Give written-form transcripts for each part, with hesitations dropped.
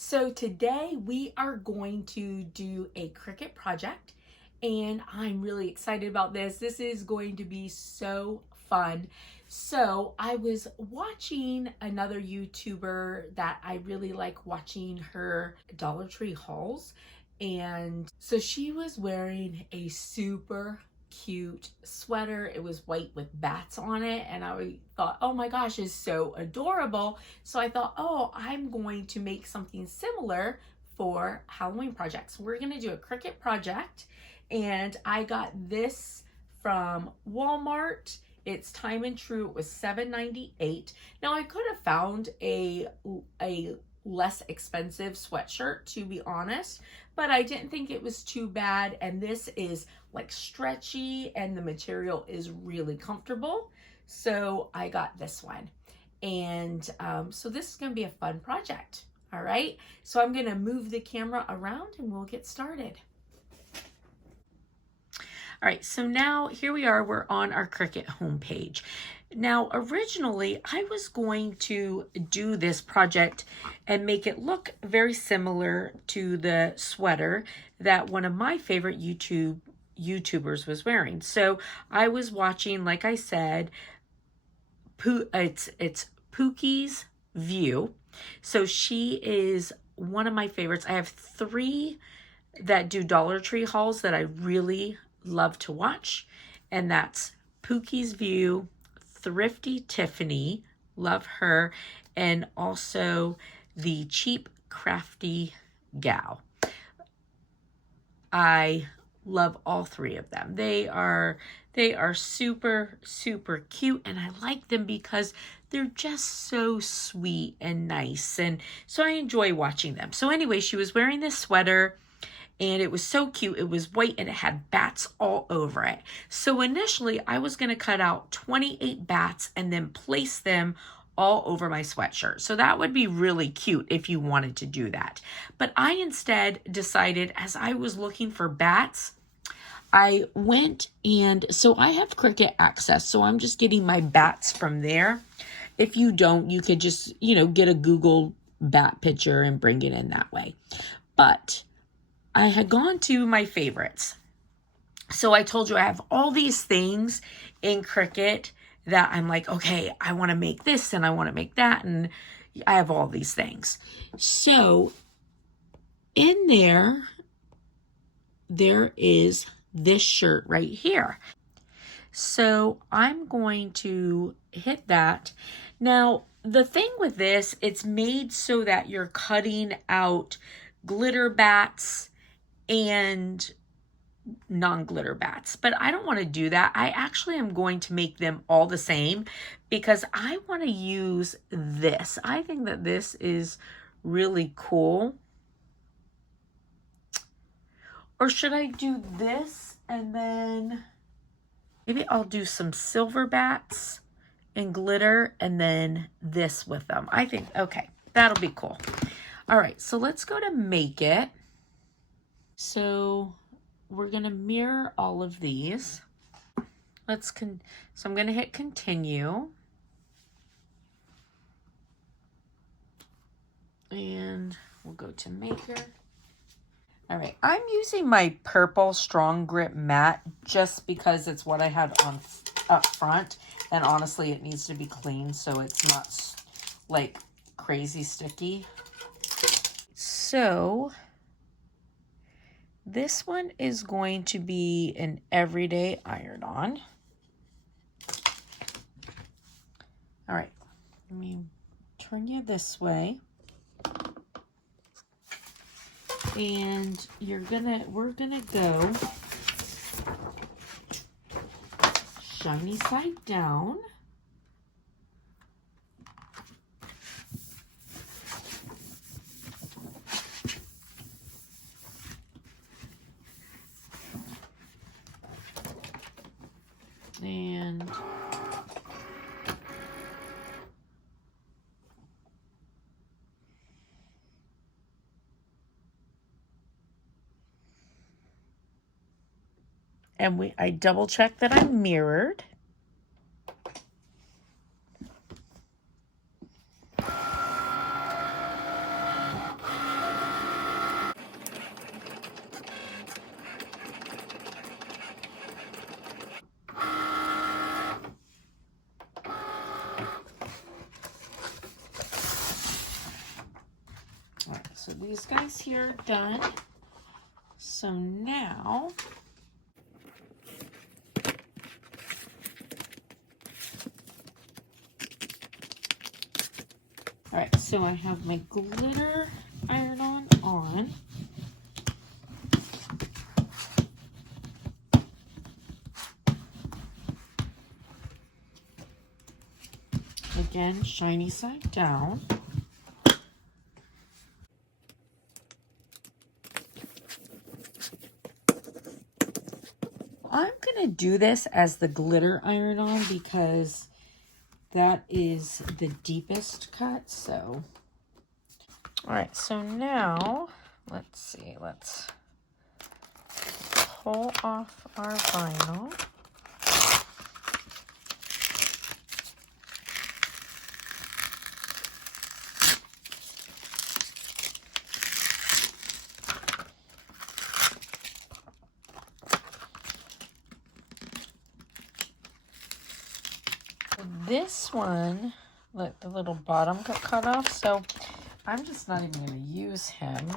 So today we are going to do a Cricut project and I'm really excited about this. This is going to be so fun. So I was watching another YouTuber that I really like watching her Dollar Tree hauls. And so she was wearing a super cute sweater. It was white with bats on it. And I thought, oh my gosh, it's so adorable. So I thought, oh, I'm going to make something similar for Halloween projects. We're going to do a Cricut project. And I got this from Walmart. It's Time and True. It was $7.98. Now I could have found a less expensive sweatshirt, to be honest, but I didn't think it was too bad. And this is like stretchy and the material is really comfortable. So I got this one. And so this is going to be a fun project. All right. So I'm going to move the camera around and we'll get started. All right, so now here we are, we're on our Cricut homepage. Now, originally, I was going to do this project and make it look very similar to the sweater that one of my favorite YouTubers was wearing. So I was watching, like I said, it's Pookie's View. So she is one of my favorites. I have 3 that do Dollar Tree hauls that I really love to watch, and that's Pookie's View, Thrifty Tiffany, love her, and also the Cheap Crafty Gal. I love all 3 of them. They are super cute, and I like them because they're just so sweet and nice, and so I enjoy watching them. So anyway, she was wearing this sweater and it was so cute. It was white and it had bats all over it. So initially I was going to cut out 28 bats and then place them all over my sweatshirt. So that would be really cute if you wanted to do that. But I instead decided, as I was looking for bats, I went and so I have Cricut Access. So I'm just getting my bats from there. If you don't, you could just, get a Google bat picture and bring it in that way. But I had gone to my favorites. So I told you I have all these things in Cricut that I'm like, okay, I want to make this and I want to make that. And I have all these things. So in there is this shirt right here. So I'm going to hit that. Now, the thing with this, it's made so that you're cutting out glitter bats and non-glitter bats, but I don't want to do that. I actually am going to make them all the same because I want to use this. I think that this is really cool. Or should I do this and then maybe I'll do some silver bats and glitter and then this with them. I think, okay, that'll be cool. All right, so let's go to Make It. So we're going to mirror all of these. So I'm going to hit continue. And we'll go to Maker. All right, I'm using my purple Strong Grip Matte just because it's what I had on up front. And honestly, it needs to be clean so it's not like crazy sticky. So this one is going to be an everyday iron-on. All right, let me turn you this way. And we're gonna go shiny side down. And I double check that I'm mirrored. so these guys here are done. So now all right, so I have my glitter iron-on on. Again, shiny side down. I'm gonna do this as the glitter iron-on because that is the deepest cut, so. All right, so now, let's see, let's pull off our vinyl. This one, look, the little bottom got cut off, so I'm just not even going to use him.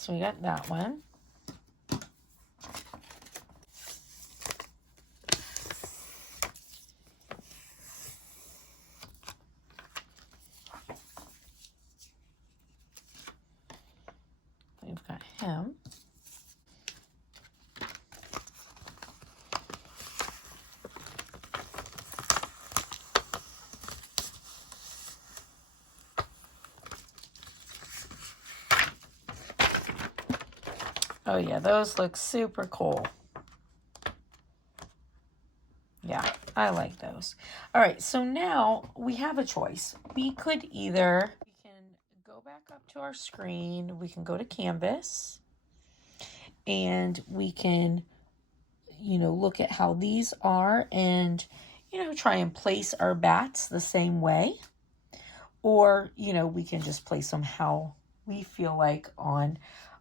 So we got that one. We've got him. Oh yeah, those look super cool. Yeah, I like those. All right, so now we have a choice. We could either, we can go back up to our screen, we can go to Canvas, and we can, look at how these are and, try and place our bats the same way. Or, we can just place them how we feel like on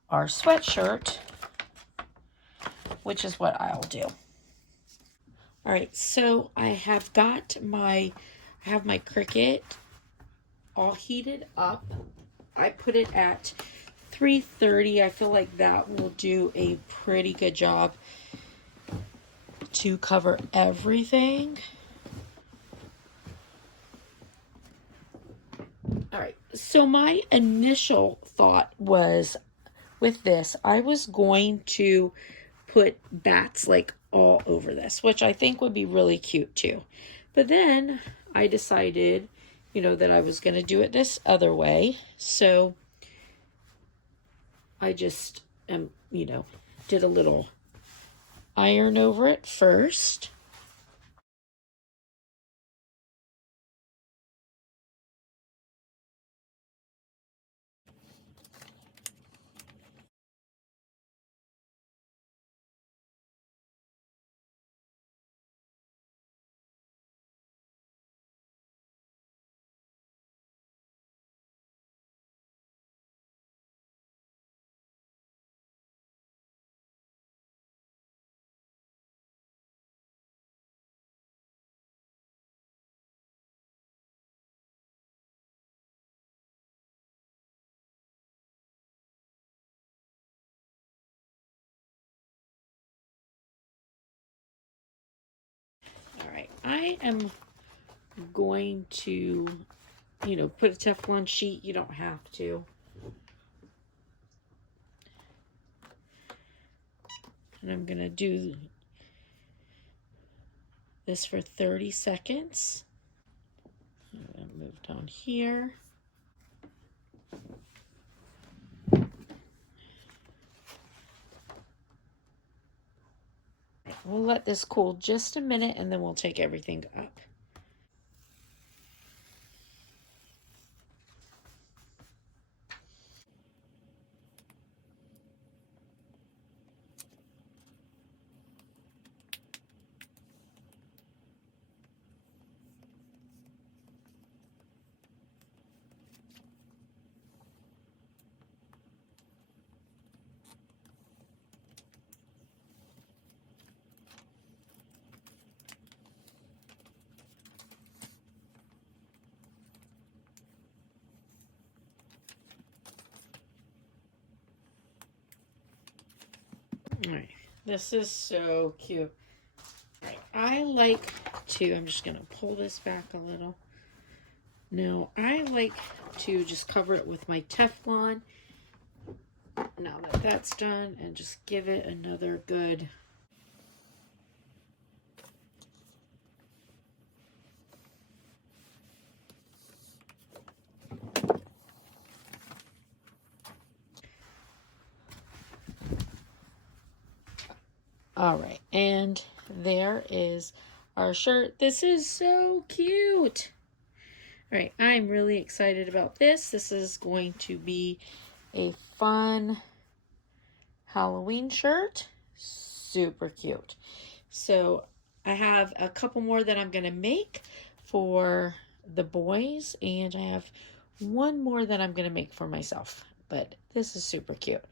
our sweatshirt, which is what I'll do. All right, so I have my Cricut all heated up. I put it at 330. I feel like that will do a pretty good job to cover everything. All right, so my initial thought was with this, I was going to put bats like all over this, which I think would be really cute too. But then I decided, that I was going to do it this other way. So I just, did a little iron over it first. All right, I am going to, put a Teflon sheet. You don't have to. And I'm going to do this for 30 seconds. I'm going to move down here. We'll let this cool just a minute and then we'll take everything up. All right, this is so cute. All right, I like to, I'm just going to pull this back a little. Now, I like to just cover it with my Teflon. Now that that's done, and just give it another good all right, and there is our shirt. This is so cute. All right, I'm really excited about this. This is going to be a fun Halloween shirt. Super cute. So I have a couple more that I'm going to make for the boys, and I have one more that I'm going to make for myself. But this is super cute.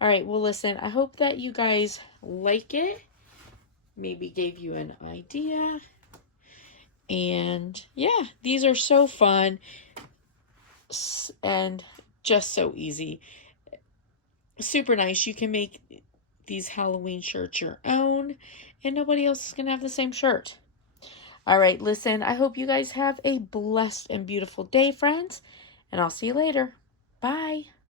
All right, well, listen, I hope that you guys like it. Maybe gave you an idea. And yeah, these are so fun and just so easy. Super nice. You can make these Halloween shirts your own, and nobody else is going to have the same shirt. All right, listen, I hope you guys have a blessed and beautiful day, friends, and I'll see you later. Bye.